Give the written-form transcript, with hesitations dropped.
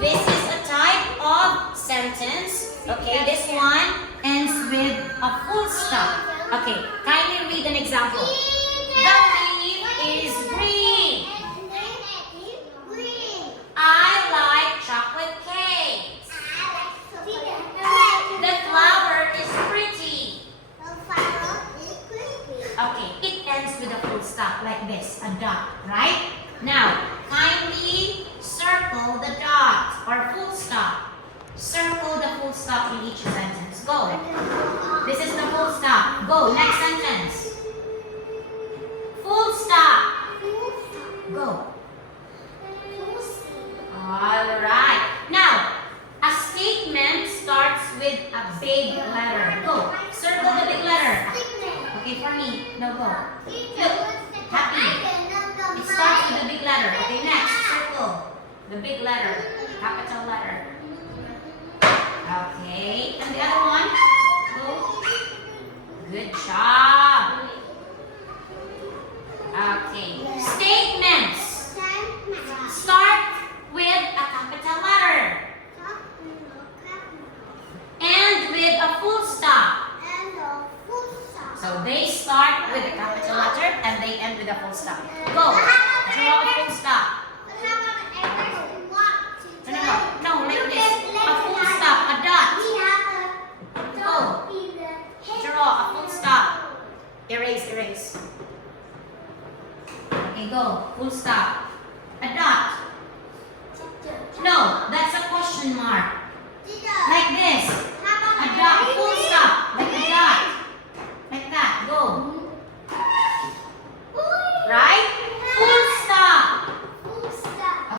This is a type of sentence. Okay, this one ends with a full stop. Okay, kindly read an example. The leaf is green. I like chocolate cakes. The flower is pretty. Okay, it ends with a full stop like this, a dot, right? Now, kindly circle the dot or full stop. Circle the full stop in each sentence. Go. This is the full stop. Go. Next sentence. Full stop. Go. Alright. Now, a statement starts with a big letter. Go. Circle the big letter. Okay, for me. No, go. Look. Happy. It starts with a big letter. Okay, next. Circle the big letter. Capital letter. Okay. And the other one? Go. Good job. Okay. Statements start with a capital letter and with a full stop. So they start with a capital letter and they end with a full stop. Go. Draw a full stop. No, like this. A full stop, a dot. Go. Draw a full stop. Erase, erase. Okay, go. Full stop. A dot. No, that's a question mark.